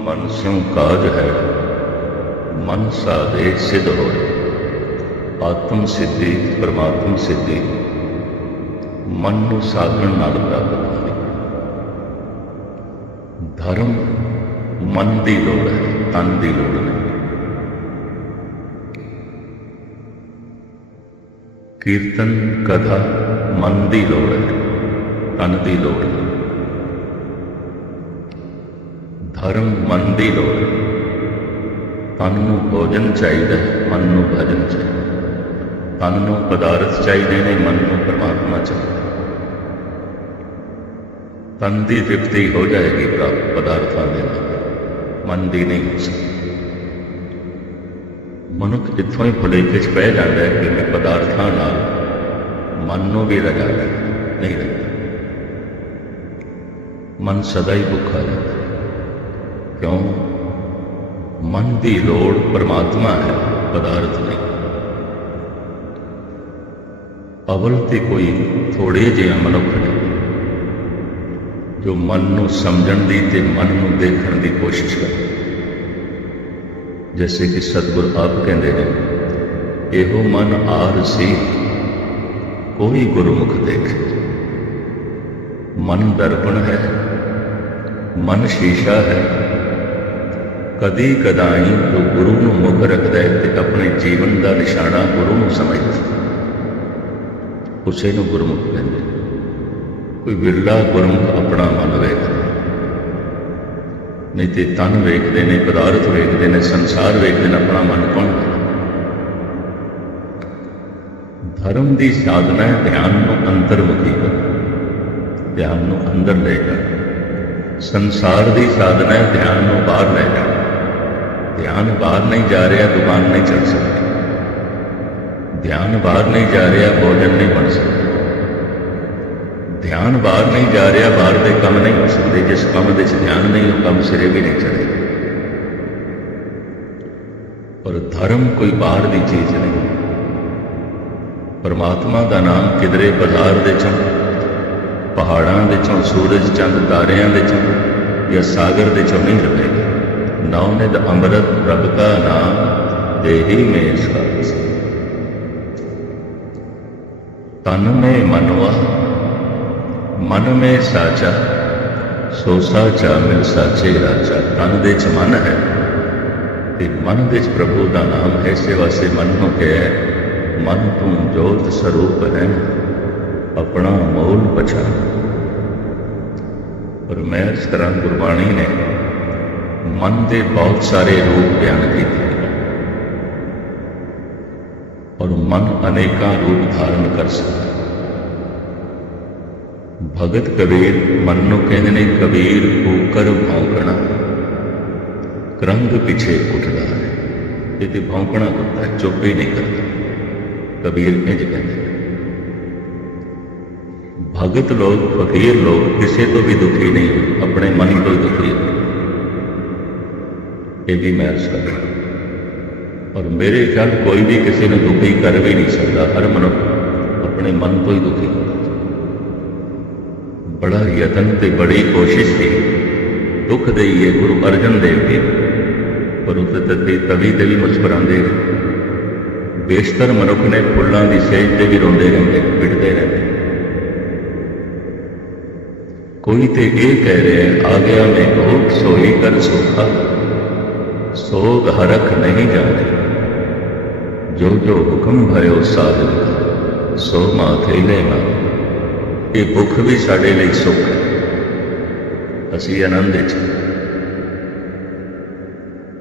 ਮਨ ਸਿਉ ਕਾਜ ਹੈ, ਮਨ ਸਾਦੇ ਸਿਧ ਹੋਏ। ਆਤਮ ਸਿੱਧੀ, ਪਰਮਾਤਮ ਸਿੱਧੀ, ਮਨ ਨੂੰ ਸਾਧਣ ਨਾਲ ਪ੍ਰਾਪਤ ਹੁੰਦੀ ਧਰਮ ਮਨ ਦੀ ਲੋੜ ਹੈ, ਤਨ ਦੀ ਲੋੜ ਨਹੀਂ। ਕੀਰਤਨ, ਕਥਾ ਮਨ ਦੀ ਲੋੜ ਹੈ, ਤਨ ਦੀ ਲੋੜ ਨਹੀਂ। ਧਰਮ ਮਨ ਦੀ ਲੋੜ। ਤਨ ਨੂੰ ਭੋਜਨ ਚਾਹੀਦਾ ਹੈ ਮਨ ਨੂੰ ਭਜਨ ਚਾਹੀਦਾ ਤਨ ਨੂੰ ਪਦਾਰਥ ਚਾਹੀਦੇ ਨੇ ਮਨ ਨੂੰ ਪਰਮਾਤਮਾ ਚਾਹੀਦਾ ਤਨ ਦੀ ਤ੍ਰਿਪਤੀ ਹੋ ਜਾਏਗੀ ਪ੍ਰਾਪਤ ਪਦਾਰਥਾਂ ਦੇ ਨਾਲ। ਮਨ ਦੀ ਨਹੀਂ ਹੋ ਸਕਦੀ। ਮਨੁੱਖ ਇੱਥੋਂ ਹੀ ਭੁਲੇਖੇ 'ਚ ਪੈ ਜਾਂਦਾ ਹੈ ਕਿ ਮੈਂ ਪਦਾਰਥਾਂ ਨਾਲ ਮਨ ਨੂੰ ਵੀ ਰਜਾ ਲੈ ਨਹੀਂ ਰਹਿੰਦਾ ਮਨ ਸਦਾ ਹੀ ਭੁੱਖਾ ਰਹਿੰਦਾ। ਕਿਉਂ? ਮਨ ਦੀ ਲੋੜ ਪਰਮਾਤਮਾ ਹੈ, ਪਦਾਰਥ ਨਹੀਂ। ਅਵਲ ਤੇ ਕੋਈ ਥੋੜੇ ਜਿਹਾ ਮਨੁੱਖ ਨੇ ਜੋ ਮਨ ਨੂੰ ਸਮਝਣ ਦੀ ਤੇ ਮਨ ਨੂੰ ਦੇਖਣ ਦੀ ਕੋਸ਼ਿਸ਼ ਕਰੇ। ਜੈਸੇ ਕਿ ਸਤਿਗੁਰ ਆਪ ਕਹਿੰਦੇ ਨੇ, ਇਹੋ ਮਨ ਆਰ ਸੀ, ਕੋਈ ਗੁਰਮੁਖ ਦੇਖੇ। ਮਨ ਦਰਪਣ ਹੈ, ਮਨ ਸ਼ੀਸ਼ਾ ਹੈ ਕਦੀ ਕਦਾਈ ਜੋ ਗੁਰੂ ਨੂੰ ਮੁੱਖ ਰੱਖਦਾ ਹੈ ਤੇ ਆਪਣੇ ਜੀਵਨ ਦਾ ਨਿਸ਼ਾਨਾ ਗੁਰੂ ਨੂੰ ਸਮਝਦਾ ਉਸੇ ਨੂੰ ਗੁਰਮੁਖ ਕਹਿੰਦੇ ਕੋਈ ਵਿਰਲਾ ਗੁਰਮੁਖ ਆਪਣਾ ਮਨ ਵੇਖਦਾ ਨਹੀਂ ਤੇ ਤਨ ਵੇਖਦੇ ਨੇ, ਪਦਾਰਥ ਵੇਖਦੇ ਨੇ, ਸੰਸਾਰ ਵੇਖਦੇ ਨੇ, ਆਪਣਾ ਮਨ ਕੌਣ ਵੇਖਦਾ? ਧਰਮ ਦੀ ਸਾਧਨਾ ਹੈ ਧਿਆਨ ਨੂੰ ਅੰਤਰਮੁਖੀ ਕਰ। ਧਿਆਨ ਨੂੰ ਅੰਦਰ ਲੈ ਜਾ ਸੰਸਾਰ ਦੀ ਸਾਧਨਾ ਹੈ ਧਿਆਨ ਨੂੰ ਬਾਹਰ ਲੈ ਜਾ। ਧਿਆਨ ਬਾਹਰ ਨਹੀਂ ਜਾ ਰਿਹਾ, ਦੁਕਾਨ ਨਹੀਂ ਚੱਲ ਸਕਦੀ। ਧਿਆਨ ਬਾਹਰ ਨਹੀਂ ਜਾ ਰਿਹਾ, ਭੋਜਨ ਨਹੀਂ ਬਣ ਸਕਦਾ। ਧਿਆਨ ਬਾਹਰ ਨਹੀਂ ਜਾ ਰਿਹਾ, ਬਾਹਰ ਦੇ ਕੰਮ ਨਹੀਂ ਹੋ ਸਕਦੇ। ਜਿਸ ਕੰਮ ਦੇ ਵਿੱਚ ਧਿਆਨ ਨਹੀਂ, ਉਹ ਕੰਮ ਸਿਰੇ ਵੀ ਨਹੀਂ ਚੜੇਗਾ ਪਰ ਧਰਮ ਕੋਈ ਬਾਹਰ ਦੀ ਚੀਜ਼ ਨਹੀਂ। ਪਰਮਾਤਮਾ ਦਾ ਨਾਮ ਕਿਧਰੇ ਬਾਜ਼ਾਰ ਦੇ ਚੋਂ, ਪਹਾੜਾਂ ਦੇ ਚੋਂ, ਸੂਰਜ ਚੰਦ, ਤਾਰਿਆਂ ਦੇ ਚੋਂ ਜਾਂ ਸਾਗਰ ਦੇ ਚੋਂ ਨਹੀਂ ਲੱਭੇਗਾ ਨਾਉ ਨਿਦ ਅੰਮ੍ਰਿਤ ਰੱਬ ਕਾ ਨਾਮ, ਦੇਹੀ ਮੇ ਸਾਸ ਤਨ ਮੇ ਮਨਵਾ, ਮਨ ਮੇ ਸਾਚਾ, ਸੋ ਸਾਚਾ ਮਿਲ ਸਾਚੇ ਰਾਜਾ ਤਨ ਦੇ ਚ ਮਨ ਹੈ ਤੇ ਮਨ ਦੇ ਚ ਪ੍ਰਭੂ ਦਾ ਨਾਮ ਹੈ ਇਸੇ ਵਾਸਤੇ ਮਨ ਨੂੰ ਕਿਹਾ, ਮਨ ਤੂੰ ਜੋਤ ਸਰੂਪ ਹੈ, ਆਪਣਾ ਮੋਲ ਪਛਾਣ। ਪਰ ਮੈਂ ਇਸ ਤਰ੍ਹਾਂ ਗੁਰਬਾਣੀ ਨੇ ਮਨ ਦੇ ਬਹੁਤ ਸਾਰੇ ਰੂਪ ਬਿਆਨ ਕੀਤੇ ਨੇ। ਔਰ ਮਨ ਅਨੇਕਾਂ ਰੂਪ ਧਾਰਨ ਕਰ ਸਕਦਾ ਹੈ। ਭਗਤ ਕਬੀਰ ਮਨ ਨੂੰ ਕਹਿੰਦੇ ਨੇ ਕਬੀਰ ਕੂਕਰ ਭੌਂਕਣਾ ਕਰੰਗ ਪਿਛੇ ਉੱਠਦਾ ਹੈ ਇਹ ਤੇ ਭੌਂਕਣਾ ਕਰਦਾ ਹੈ, ਚੁੱਪ ਹੀ ਨਹੀਂ ਕਰਦਾ ਕਬੀਰ ਇੰਜ ਕਹਿੰਦੇ ਨੇ ਭਗਤ ਲੋਕ ਫਕੀਰ ਲੋਕ ਕਿਸੇ ਤੋਂ ਵੀ ਦੁਖੀ ਨਹੀਂ ਹੋਏ, ਆਪਣੇ ਮਨ ਤੋਂ ਹੀ ਦੁਖੀ ਹੋਏ ਇਹ ਵੀ ਮੈਂ ਅਰਜ਼ ਕਰ ਔਰ ਮੇਰੇ ਖਿਆਲ ਕੋਈ ਵੀ ਕਿਸੇ ਨੂੰ ਦੁਖੀ ਕਰ ਵੀ ਨਹੀਂ ਸਕਦਾ, ਹਰ ਮਨੁੱਖ ਆਪਣੇ ਮਨ ਤੋਂ ਹੀ ਦੁਖੀ ਹੁੰਦਾ ਬੜਾ ਯਤਨ ਤੇ ਬੜੀ ਕੋਸ਼ਿਸ਼ ਸੀ। ਦੁੱਖ ਦੇਈਏ ਗੁਰੂ ਅਰਜਨ ਦੇਵ ਜੀ ਪਰ ਉੱਤੇ ਤੱਤੇ ਤਵੀ ਤੇ ਵੀ ਮੁਸਕਰਾਉਂਦੇ ਨੇ ਬੇਸ਼ਤਰ ਮਨੁੱਖ ਨੇ ਫੁੱਲਾਂ ਦੀ ਸੇਜ ਤੇ ਵੀ ਰੋਂਦੇ ਰਹਿੰਦੇ, ਪਿੱਟਦੇ ਰਹਿੰਦੇ। ਕੋਈ ਤੇ ਇਹ ਕਹਿ ਰਿਹਾ, ਆ ਗਿਆ ਮੈਂ ਭੋਗ ਸੋਈ ਕਰ ਸੋਖਾ। ਸੋਗ ਹਰਖ ਨਹੀਂ ਜਾਂਦੀ। ਜੋ ਜੋ ਹੁਕਮ ਭਇਓ ਸਾਧਨ ਸੋ ਮਾਥੇ ਲੈ ਮਾ ਇਹ ਭੁੱਖ ਵੀ ਸਾਡੇ ਲਈ ਸੁੱਖ ਹੈ। ਅਸੀਂ ਆਨੰਦ ਵਿੱਚ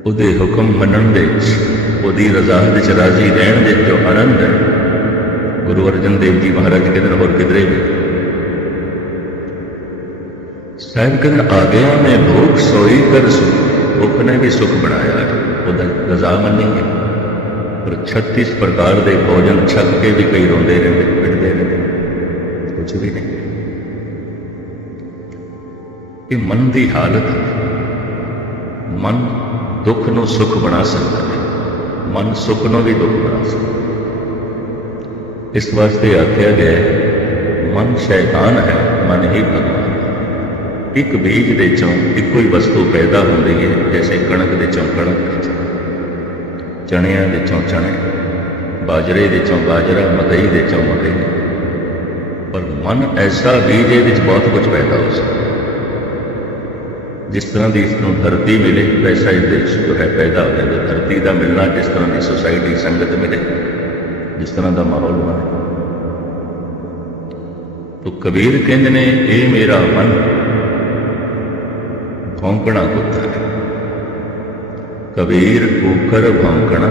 ਉਹਦੇ ਹੁਕਮ ਮੰਨਣ ਦੇ ਵਿੱਚ, ਉਹਦੀ ਰਜ਼ਾ ਵਿੱਚ ਰਾਜ਼ੀ ਰਹਿਣ ਦੇ ਜੋ ਆਨੰਦ ਹੈ, ਗੁਰੂ ਅਰਜਨ ਦੇਵ ਜੀ ਮਹਾਰਾਜ ਕਿਧਰ ਹੋਰ ਕਿਧਰੇ ਵੀ। ਸਾਹਿਬ ਕਹਿੰਦੇ ਆ ਗਿਆ, ਮੈਂ ਭੁੱਖ ਸੋਈ ਕਰ ਸੁਖ ਭੁੱਖ ਨੇ ਵੀ ਸੁਖ ਬਣਾਇਆ ਹੈ। ਉਹਦਾ ਰਜ਼ਾ ਹੈ ਪਰ 36 ਪ੍ਰਕਾਰ ਦੇ ਭੋਜਨ ਛਕ ਕੇ ਵੀ ਕਈ ਰੋਂਦੇ ਰਹਿੰਦੇ ਪਿੱਟਦੇ ਰਹਿੰਦੇ। ਕੁਝ ਵੀ ਨਹੀਂ। ਇਹ ਮਨ ਦੀ ਹਾਲਤ ਹੈ। ਮਨ ਦੁੱਖ ਨੂੰ ਸੁਖ ਬਣਾ ਸਕਦਾ ਹੈ। ਮਨ ਸੁਖ ਨੂੰ ਵੀ ਦੁੱਖ ਬਣਾ ਸਕਦਾ ਇਸ ਵਾਸਤੇ ਆਖਿਆ ਗਿਆ ਹੈ, ਮਨ ਸ਼ੈਤਾਨ ਹੈ ਮਨ ਹੀ ਭਗਵਾਨ। ਇੱਕ ਬੀਜ ਦੇ ਚੋਂ ਇੱਕੋ ਹੀ ਵਸਤੂ ਪੈਦਾ ਹੁੰਦੀ ਹੈ ਜੈਸੇ ਕਣਕ ਦੇ ਚੋਂ ਕਣਕ। ਚਣਿਆਂ ਦੇ ਚੋਂ ਚਣੇ, ਬਾਜਰੇ ਦੇ ਚੋਂ ਬਾਜਰਾ, ਮਕਈ ਦੇ ਚੋਂ ਮਕਈ। ਪਰ ਮਨ ਐਸਾ ਬੀਜ ਇਹਦੇ ਵਿੱਚ ਬਹੁਤ ਕੁਝ ਪੈਦਾ ਹੋ ਸਕਦਾ ਜਿਸ ਤਰ੍ਹਾਂ ਦੀ ਇਸ ਨੂੰ ਧਰਤੀ ਮਿਲੇ, ਵੈਸਾ ਹੀ ਦੇਸ਼ ਜੋ ਹੈ ਪੈਦਾ ਹੋ ਜਾਂਦਾ। ਧਰਤੀ ਦਾ ਮਿਲਣਾ ਜਿਸ ਤਰ੍ਹਾਂ ਦੀ ਸੁਸਾਇਟੀ ਸੰਗਤ ਮਿਲੇ, ਜਿਸ ਤਰ੍ਹਾਂ ਦਾ ਮਾਹੌਲ ਬਣੇ। ਤੋ ਕਬੀਰ ਕਹਿੰਦੇ ਨੇ, ਇਹ ਮੇਰਾ ਮਨ ਭੌਂਕਣਾ ਕੁੱਤਾ ਹੈ। ਕਬੀਰ ਕੂਕਰ ਭੌਂਕਣਾ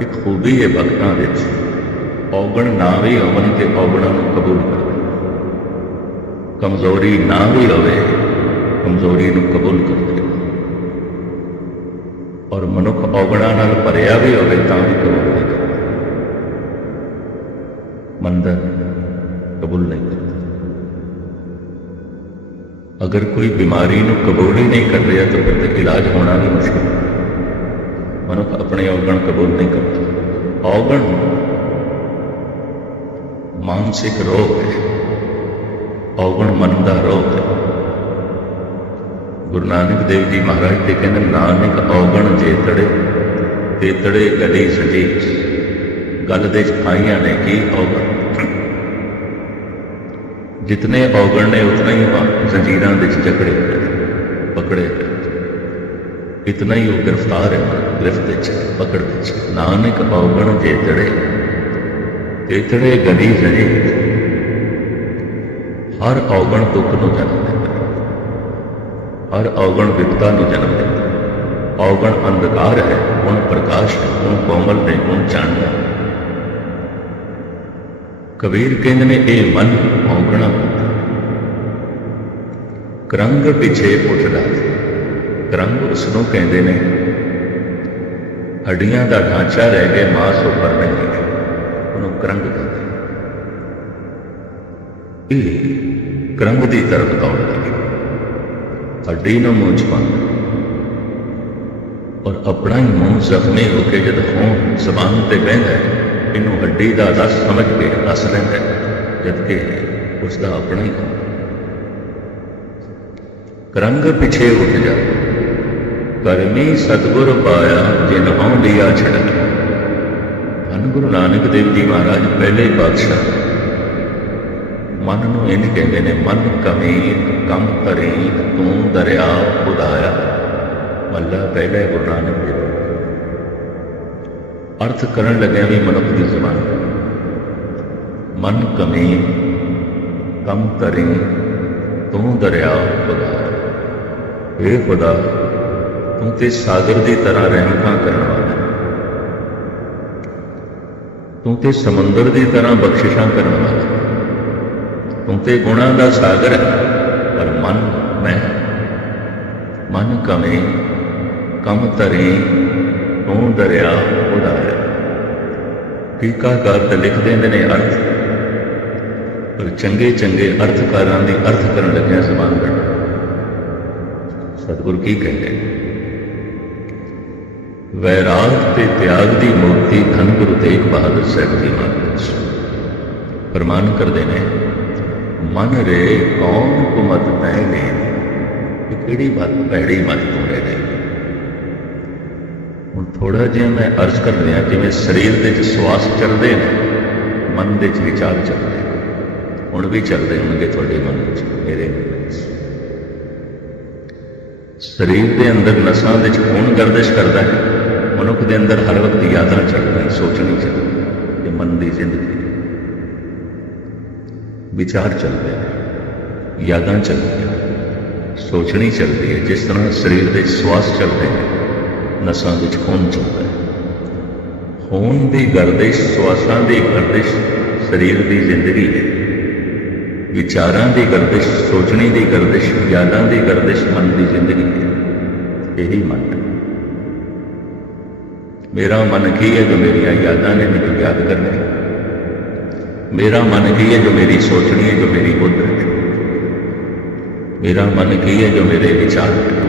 ਇੱਕ ਖੂਬੀ ਹੈ ਭਗਤਾਂ ਵਿੱਚ ਔਗਣ ਨਾ ਵੀ ਹੋਵਨ ਤੇ ਔਗਣਾਂ ਨੂੰ ਕਬੂਲ ਕਰ। ਕਮਜ਼ੋਰੀ ਨਾ ਵੀ ਹੋਵੇ ਕਮਜ਼ੋਰੀ ਨੂੰ ਕਬੂਲ ਕਰਦੇ ਔਰ ਮਨੁੱਖ ਔਗਣਾਂ ਨਾਲ ਭਰਿਆ ਵੀ ਹੋਵੇ ਤਾਂ ਵੀ ਕਬੂਲ ਨਹੀਂ ਕਰਦਾ ਮੰਦਰ ਕਬੂਲ ਨਹੀਂ ਕਰਦਾ ਅਗਰ ਕੋਈ ਬਿਮਾਰੀ ਨੂੰ ਕਬੂਲ ਹੀ ਨਹੀਂ ਕਰ ਰਿਹਾ ਤਾਂ ਫਿਰ ਤੇ ਇਲਾਜ ਹੋਣਾ ਵੀ ਮੁਸ਼ਕਿਲ। ਮਨੁੱਖ ਆਪਣੇ ਔਗਣ ਕਬੂਲ ਨਹੀਂ ਕਰਦਾ। ਔਗਣ ਮਾਨਸਿਕ ਰੋਗ ਹੈ। ਔਗਣ ਮਨ ਦਾ ਰੋਗ ਹੈ। ਗੁਰੂ ਨਾਨਕ ਦੇਵ ਜੀ ਮਹਾਰਾਜ ਤੇ ਕਹਿੰਦੇ, ਨਾਨਕ ਔਗਣ ਜੇਤੜੇ ਤੇਤੜੇ ਗਲੀ ਸਜੀ ਗੱਲ ਦੇ ਛਾਈਆਂ ਨੇ ਕੀ ਔਗਣ? ਜਿਤਨੇ ਔਗਣ ਨੇ, ਉਤਨਾ ਹੀ ਉਹ ਜ਼ੰਜੀਰਾਂ ਜਕੜੇ ਪਕੜੇ ਇਤਨਾ ਹੀ ਉਹ ਗ੍ਰਿਫਤਾਰ ਹੈ, ਗ੍ਰਿਫਤ ਵਿੱਚ, ਪਕੜ ਵਿੱਚ। ਨਾਨਕ ਔਗਣ ਜੇਤੜੇ ਤੇਤੜੇ ਗਲੀ ਸਜੀ ਹਰ ਔਗਣ ਦੁੱਖ ਨੂੰ ਜਨਮ ਦਿੰਦਾ ਹਰ ਔਗਣ ਵਿਪਤਾ ਨੂੰ ਜਨਮ ਦਿੰਦਾ ਔਗਣ ਅੰਧਕਾਰ ਹੈ, ਹੁਣ ਪ੍ਰਕਾਸ਼ ਕਬੀਰ ਕਹਿੰਦੇ ਨੇ, ਇਹ ਮਨ ਔਗਣਾ ਹੁੰਦਾ ਕਰੰਗ ਪਿਛੇ ਉੱਠਦਾ। ਕਰੰਗ ਉਸ ਨੂੰ ਕਹਿੰਦੇ ਨੇ, ਹੱਡੀਆਂ ਦਾ ਢਾਂਚਾ ਰਹਿ ਗਿਆ ਮਾਸ ਉੱਪਰ ਨਹੀਂ ਉਹਨੂੰ ਕਰੰਗ ਕਹਿੰਦੇ ਇਹ ਕਰੰਗ ਦੀ ਤਰਫ ਦੌੜਦਾ ਹੈ ਹੱਡੀ ਨੂੰ ਮੂੰਹ ਚ ਪਾਉਂਦਾ। ਔਰ ਆਪਣਾ ਹੀ ਮੂੰਹ ਜ਼ਖਮੀ ਹੋ ਕੇ ਜਦ ਖੂਨ ਜ਼ਬਾਨ ਤੇ ਬਹਿੰਦਾ ਹੈ ਇਹਨੂੰ ਹੱਡੀ ਦਾ ਰਸ ਸਮਝ ਕੇ ਹੱਸ ਲੈਂਦਾ ਹੈ ਉਸ ਦਾ ਆਪਣਾ ਹੀ ਕਰੰਗ ਪਿਛੇ ਉੱਠ ਜਾ। ਕਰਮੀ ਸਤਗੁਰ ਪਾਇਆ ਜਿਨ ਹਉ ਲਿਆ ਛੜਕ ਧੰਨ ਗੁਰੂ ਨਾਨਕ ਦੇਵ ਜੀ ਮਹਾਰਾਜ, ਪਹਿਲੇ ਪਾਤਸ਼ਾਹ। ਮਨ ਨੂੰ ਇਹ ਕਹਿੰਦੇ ਨੇ, ਮਨ ਕਮੀ ਕਮ ਕਰੀ ਤੂੰ ਦਰਿਆ ਖੁਦਾਇਆ ਮੱਲਾ ਪਹਿਲੇ ਗੁਰੂ ਨਾਨਕ ਦੇਵ ਅਰਥ ਕਰਨ ਲੱਗਿਆ ਵੀ ਮਨੁੱਖ ਦੀ ਜ਼ਬਾਨ। ਮਨ ਕਮੀਨ ਕਮ ਕਰੀ ਤੂੰ ਦਰਿਆ ਖੁਦਾਇਆ ਇਹ ਖੁਦਾ, ਤੂੰ ਤੇ ਸਾਗਰ ਦੀ ਤਰ੍ਹਾਂ ਰਹਿਮਤਾਂ ਕਰਨ ਵਾਲਾ ਤੂੰ ਤੇ ਸਮੁੰਦਰ ਦੀ ਤਰ੍ਹਾਂ ਬਖਸ਼ਿਸ਼ਾਂ ਕਰਨ ਵਾਲਾ ਤੂੰ ਤੇ ਗੁਣਾਂ ਦਾ ਸਾਗਰ ਹੈ, ਪਰ ਮਨ ਮੈਂ ਮਨ ਕਮੇ, ਕਮ ਤਰੇ ਤੂੰ ਦਰਿਆ ਟੀਕਾਕਾਰ ਤੇ ਲਿਖ ਦਿੰਦੇ ਨੇ ਅਰਥ। ਪਰ ਚੰਗੇ ਚੰਗੇ ਅਰਥਕਾਰਾਂ ਦੀ ਅਰਥ ਕਰਨ ਲੱਗਿਆ ਜ਼ਬਾਨ ਬਣ ਸਤਿਗੁਰ ਕੀ ਕਹਿੰਦੇ? ਵੈਰਾਗ ਤੇ ਤਿਆਗ ਦੀ ਮੂਰਤੀ ਧੰਨ ਗੁਰੂ ਤੇਗ ਬਹਾਦਰ ਸਾਹਿਬ ਜੀ ਮਹਾਰਾਜ ਪ੍ਰਮਾਨ ਕਰਦੇ ਨੇ, ਮਨ ਰੇ ਕੌਣ ਕੁਮਤ ਪਹਿਲੇ ਇਹ ਕਿਹੜੀ ਬਾਤ ਭੈੜੀ ਮਤ ਤੋਂ ਲੈ ਲਈ ਹੁਣ ਥੋੜਾ ਜਿਹਾ ਮੈਂ ਅਰਜ਼ ਕਰ ਰਿਹਾ ਜਿਵੇਂ ਸਰੀਰ ਦੇ ਵਿੱਚ ਸਵਾਸ ਚੱਲਦੇ ਨੇ, ਮਨ ਦੇ ਵਿੱਚ ਵਿਚਾਰ ਚੱਲਦੇ ਨੇ। ਹੁਣ ਵੀ ਚੱਲਦੇ ਹੋਣਗੇ ਤੁਹਾਡੇ ਮਨ ਵਿੱਚ, ਮੇਰੇ ਸਰੀਰ ਦੇ ਅੰਦਰ ਨਸਾਂ ਵਿੱਚ ਕੌਣ ਗਰਦਿਸ਼ ਕਰਦਾ ਹੈ। ਮਨੁੱਖ ਦੇ ਅੰਦਰ ਹਰ ਵਕਤ ਯਾਦਾਂ ਚੱਲਦੀਆਂ ਸੋਚਣੀ ਚੱਲਦੀ ਇਹ ਮਨ ਦੀ ਜ਼ਿੰਦਗੀ ਵਿਚਾਰ ਚੱਲਦੇ ਨੇ, ਯਾਦਾਂ ਚੱਲਦੀਆਂ ਸੋਚਣੀ ਚੱਲਦੀ ਹੈ। ਜਿਸ ਤਰ੍ਹਾਂ ਸਰੀਰ ਦੇ ਸਵਾਸ ਚੱਲਦੇ ਨੇ ਨਸਾਂ ਵਿੱਚ ਖੂਨ ਚੱਲਦਾ ਹੈ। ਖੂਨ ਦੀ ਗਰਦਿਸ਼, ਸਵਾਸਾਂ ਦੀ ਗਰਦਿਸ਼ ਸਰੀਰ ਦੀ ਜ਼ਿੰਦਗੀ ਹੈ। ਵਿਚਾਰਾਂ ਦੀ ਗਰਦਿਸ਼, ਸੋਚਣੀ ਦੀ ਗਰਦਿਸ਼, ਯਾਦਾਂ ਦੀ ਗਰਦਿਸ਼ ਮਨ ਦੀ ਜ਼ਿੰਦਗੀ ਹੈ। ਇਹੀ ਮਨ ਮੇਰਾ ਮਨ ਕੀ ਹੈ ਜੋ ਮੇਰੀਆਂ ਯਾਦਾਂ ਨੇ ਮੈਨੂੰ ਯਾਦ ਕਰਨਾ? ਮੇਰਾ ਮਨ ਕੀ ਹੈ ਜੋ ਮੇਰੀ ਸੋਚਣੀ ਹੈ, ਜੋ ਮੇਰੀ ਬੁੱਧ ਹੈ? ਮੇਰਾ ਮਨ ਕੀ ਹੈ ਜੋ ਮੇਰੇ ਵਿਚਾਰ ਹੈ